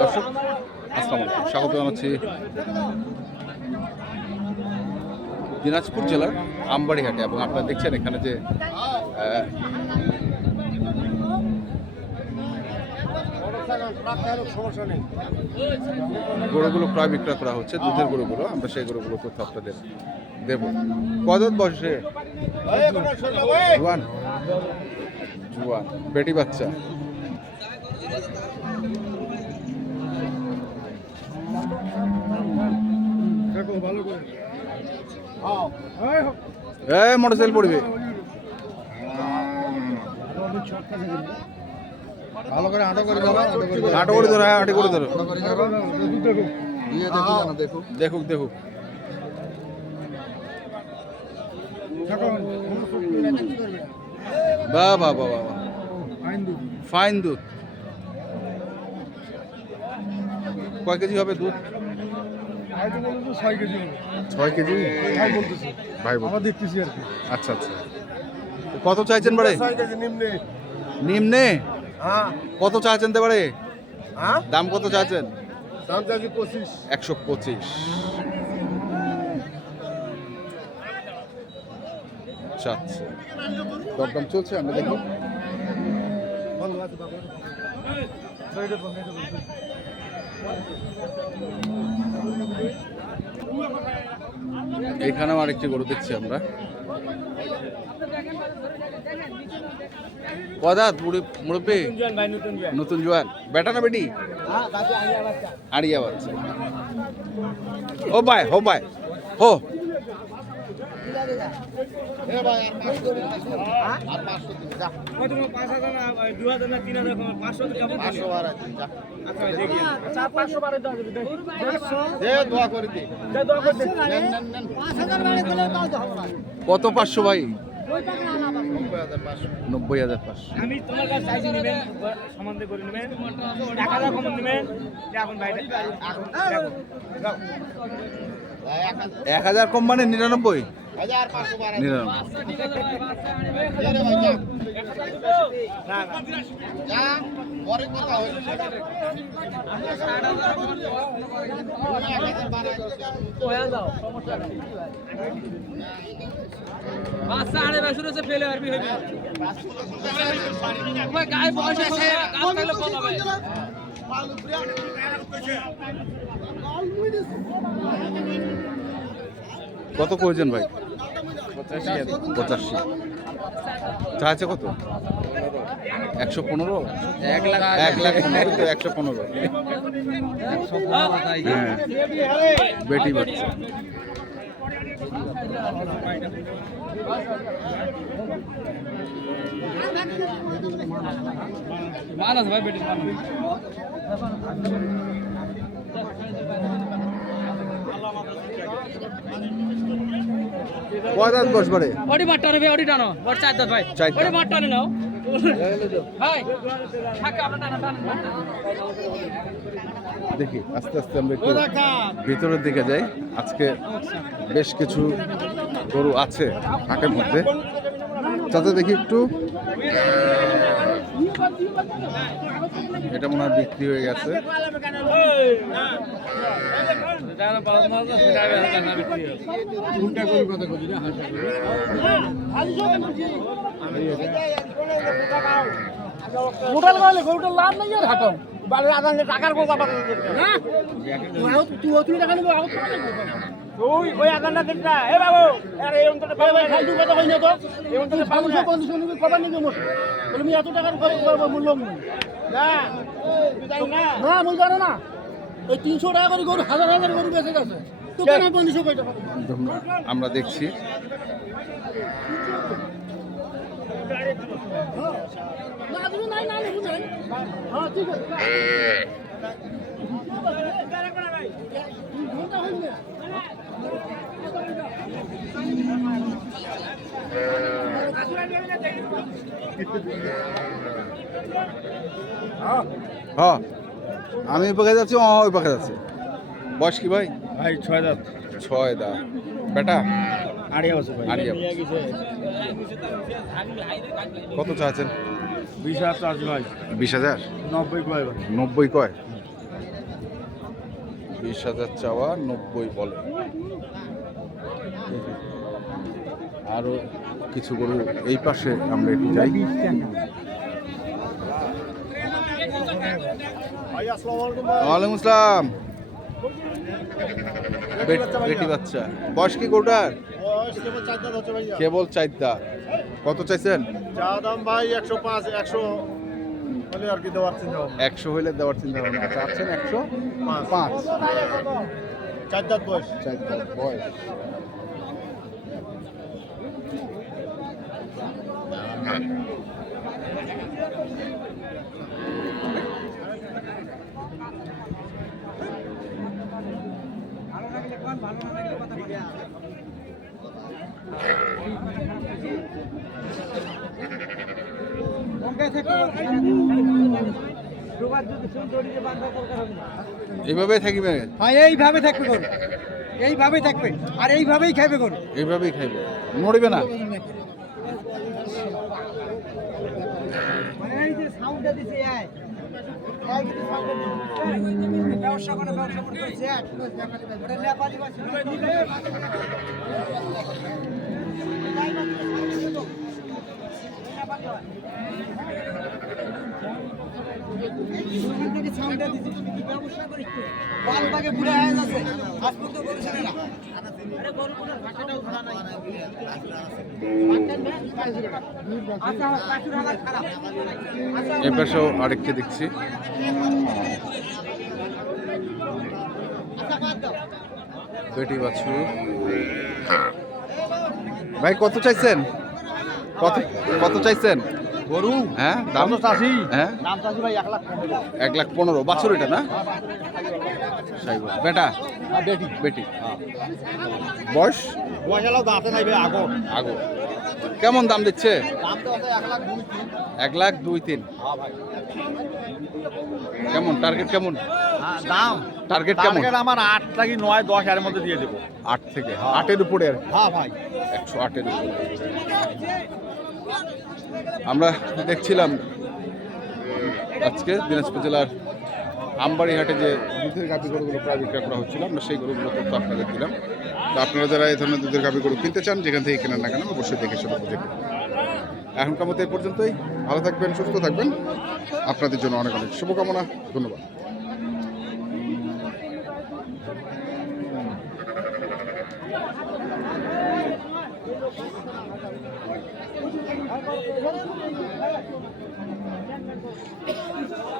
দর্শক আসসালামু আলাইকুম। স্বাগত জানাচ্ছি দিনাজপুর জেলার আমবাড়িহাটে এবং আপনারা দেখছেন এখানে যে গরুগুলো প্রায় বিক্রয় করা হচ্ছে দুধের গরুগুলো আমরা সেই গরুগুলো তথ্য আপনাদের দেব। কত বয়সে? জুয়ান বেটি বাচ্চা। মোটরসাইকেল পড়বে। ভালো করে আটো করে দাও আটো করে আটো ধরো হ্যাঁ আটো করে ধরো। দেখুক। দেখুক বাহ বাহ বাহ বাহ। ফাইন দুধ। কয় কেজি হবে দুধ? ছয় কেজি ছয় কেজি? ভাই বলতেছি। ভাই বল। আমরা দেখতেছি আর কি। আচ্ছা আচ্ছা। কত চাইছেন বাড়ে? নিম্নে। নিম্নে? হ্যাঁ। কত চাইছেন তে বাড়ে? হ্যাঁ? দাম কত চাইছেন? দাম চাইছি পঁচিশ। একশো পঁচিশ। আচ্ছা আচ্ছা। দরদাম চলছে আমরা দেখি। ভালো আছে বাবা। সাইডে বন্ধ এটা বন্ধ এখানেও আরেকটি গরু দেখছি আমরা। কদাত মুরব্বী নতুন জোয়ান বেটা না বেটি? আড়িয়া বাচ্চা। ও ভাই হো ভাই। হো। কত পাঁচশো ভাই? নব্বই হাজার পাঁচশো। নব্বই আমি তোমার কাছে চাইছি নেবেন সম্বন্ধে করে নেবেন। এক হাজার কমন নেবেন। এখন বাইরে এখন। এক হাজার কম মানে নিরানব্বই। গায়ে বয়সে থাকলে কত প্রয়োজন ভাই? পঁচাশি চা আছে কত? একশো পনেরো? এক লাখ এক লাখ পনেরো তো একশো পনেরো। হ্যাঁ। বেটি বাচ্চা। মাল আছে ভাই মাল কয় দাঁত বস বাড়ে ওডি মাঠ টানো ভাই ওডি টানো। ওর চার দাঁত ভাই। দাঁত। মাঠ টানে নাও। দেখি আস্তে আস্তে আমরা একটু ভিতরের দিকে যাই। আজকে বেশ কিছু গরু আছে হাটের মধ্যে। যাতে দেখি একটু। এটা মনে হয় বিক্রি হয়ে গেছে। গরুটার লাভ নাই আর হাঁটো বাড়ির আধান টাকার পাতা তুই তুই টাকা নিবো ওই ওই আধানটা দেখটা এ বাবু আরে এই অন্তরে পাবে ফালতু কথা কই না তো? এই অন্তরে পাবো না কন্ডিশন নিবি মোট আমি এত টাকার খরচ করব মূল্য না তুই না? না মুই জানো না। ওই তিনশো টাকা করে গরু হাজার হাজার গরু বেঁচে গেছে। তো কেন আমরা দেখছি না তুমি নাই না নিবি নাই হ্যাঁ ঠিক আছে ঘণ্টা হইছে হ্যাঁ আমি ওই পাখে যাচ্ছি ও ওই পাখে যাচ্ছে। বয়স কি ভাই? ভাই ছয় দাঁত। ছয় দা বেটা? আড়িয়া বছর ভাই। আড়িয়া কত চাচ্ছেন? বিশ হাজার চার্জ ভাই। বিশ হাজার? নব্বই কয় নব্বই কয়? বিশ হাজার চাওয়া নব্বই বলে। আরও কিছু গরু এই পাশে আমরা একটু যাই। ওয়ালাইকুম আসসালাম। বেট- বাচ্চা। বয়স কি বয়স কেবল চার চাইদা কত চাইছেন? চা দাম ভাই একশো পাঁচ একশো হলে আর কি দেওয়ার চিন্তা একশো হইলে দেওয়ার চিন্তা ভাবনা। চাচ্ছেন একশো? পাঁচ। পাঁচ। চার দাঁত বয়স। চাইদা বয়স। এইভাবেই থাকবে? হ্যাঁ এইভাবে থাকবে গরু। এইভাবেই থাকবে। আর এইভাবেই খাইবে গরু। এইভাবেই খাইবে। মরবে না মানে এই যে সাউন্ডটা দিছে আয় এই যে সাউন্ডটা দিছে ব্যবসা করে ব্যবসা করে করছে ওটা নেপালি ভাষা সাউন্ডটা দিছে ব্যবসা করিস বাল বাগে বুড়া হয়ে যাচ্ছে আজ পর্যন্ত ছিল না। এ আরেকটি দেখছি। বেটি বাছু ভাই কত চাইছেন? কত কত চাইছেন? গরু? হ্যাঁ দাম? চাষি? হ্যাঁ। নাম চাষি ভাই এক লাখ পনেরো। এক লাখ পনেরো বাছুর এটা না? সাইবল বেটা? বেটি? বেটি। বয়স? বয়স এলাও দাঁতে নাই ভাই আগো। আগো। কেমন দাম দিচ্ছে? দাম তো এক লাখ দুই তিন। হ্যাঁ কেমন টার্গেট কেমন? হ্যাঁ, দাম। টার্গেট কেমন? আমার আট লাগি নয় দশ এর মধ্যে দিয়ে দেবো। আট থেকে? আটের উপরে? হ্যাঁ ভাই। একশো আটের উপরে। আমরা দেখছিলাম আজকে দিনাজপুর জেলার আমবাড়িহাটে যে দুধের গাভী গরুগুলো প্রায় বিক্রয় করা হচ্ছিল, আমরা সেই গরুগুলো তথ্য আপনাদের দিলাম। তো আপনারা যারা এই ধরনের দুধের গাভী গরু কিনতে চান, যেখান থেকে কেনেন না কেন, অবশ্যই দেখে সেটা বুঝে। এখনকার মতো এই পর্যন্তই। ভালো থাকবেন, সুস্থ থাকবেন। আপনাদের জন্য অনেক অনেক শুভকামনা। ধন্যবাদ। Thank you.